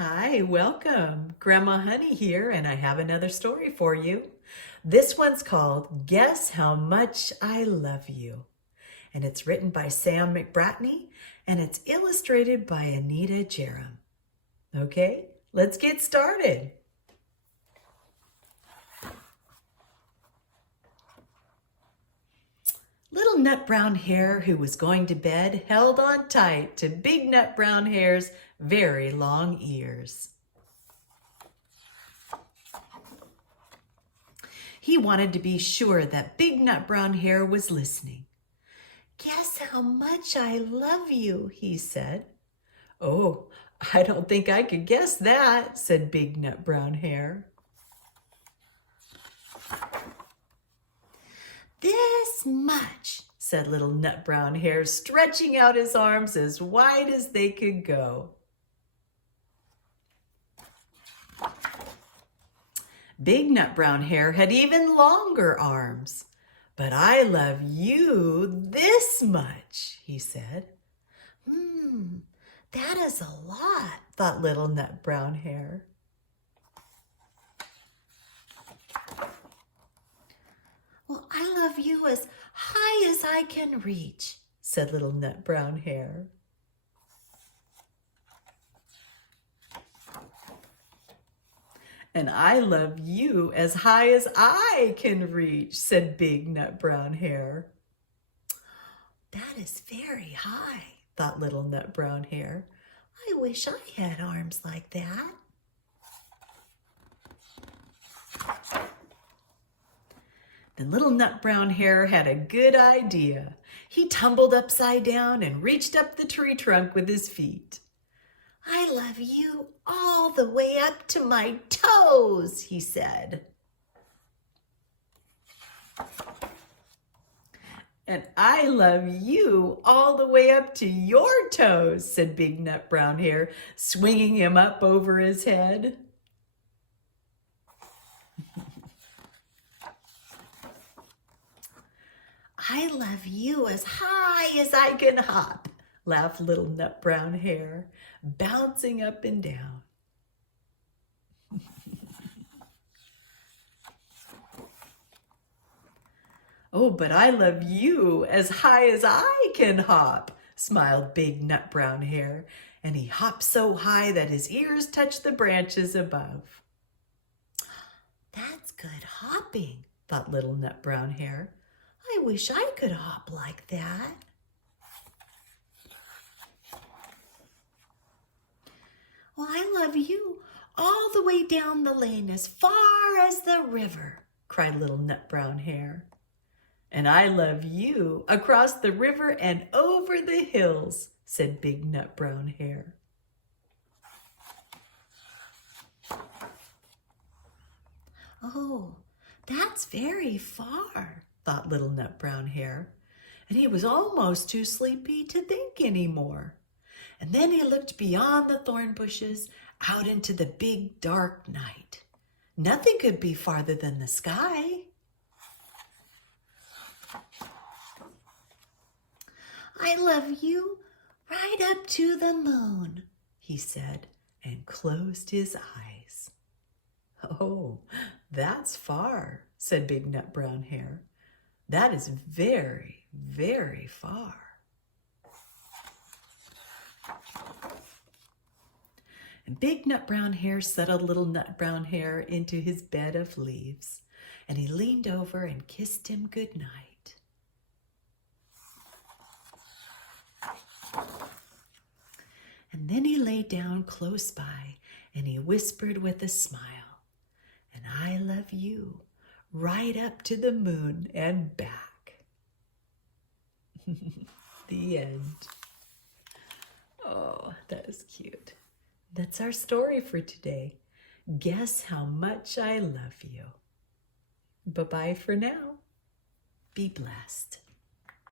Hi, welcome. Grandma Honey here, and I have another story for you. This one's called Guess How Much I Love You. And it's written by Sam McBratney, and it's illustrated by Anita Jerem. Okay, let's get started. Little Nut Brown Hare, who was going to bed, held on tight to Big Nut Brown Hare's very long ears. He wanted to be sure that Big Nut Brown Hare was listening. "Guess how much I love you," he said. "Oh, I don't think I could guess that," said Big Nut Brown Hare. "This much," said Little Nut Brown Hare, stretching out his arms as wide as they could go. Big Nut Brown Hare had even longer arms. "But I love you this much," he said. That is a lot," thought Little Nut Brown Hare. "Well, I love you as high as I can reach," said Little Nut Brown Hare. "And I love you as high as I can reach," said Big Nut Brown Hare. "That is very high," thought Little Nut Brown Hare. "I wish I had arms like that." Then Little Nut Brown Hare had a good idea. He tumbled upside down and reached up the tree trunk with his feet. "I love you all the way up to my toes," he said. "And I love you all the way up to your toes," said Big Nut Brown Hare, swinging him up over his head. "I love you as high as I can hop," laughed Little Nut Brown Hare, bouncing up and down. "Oh, but I love you as high as I can hop," smiled Big Nut Brown Hare, and he hopped so high that his ears touched the branches above. "That's good hopping," thought Little Nut Brown Hare. "I wish I could hop like that." "Well, I love you all the way down the lane as far as the river," cried Little Nut Brown Hare. "And I love you across the river and over the hills," said Big Nut Brown Hare. "Oh, that's very far," thought Little Nut Brown Hare, and he was almost too sleepy to think anymore. And then he looked beyond the thorn bushes out into the big dark night. Nothing could be farther than the sky. "I love you right up to the moon," he said, and closed his eyes. "Oh, that's far," said Big Nut Brown Hare. "That is very, very far." And Big Nut Brown Hare settled Little Nut Brown Hare into his bed of leaves, and he leaned over and kissed him good night. And then he lay down close by, and he whispered with a smile, "And I love you right up to the moon and back." The end. Oh, that is cute. That's our story for today. Guess how much I love you. Bye-bye for now. Be blessed.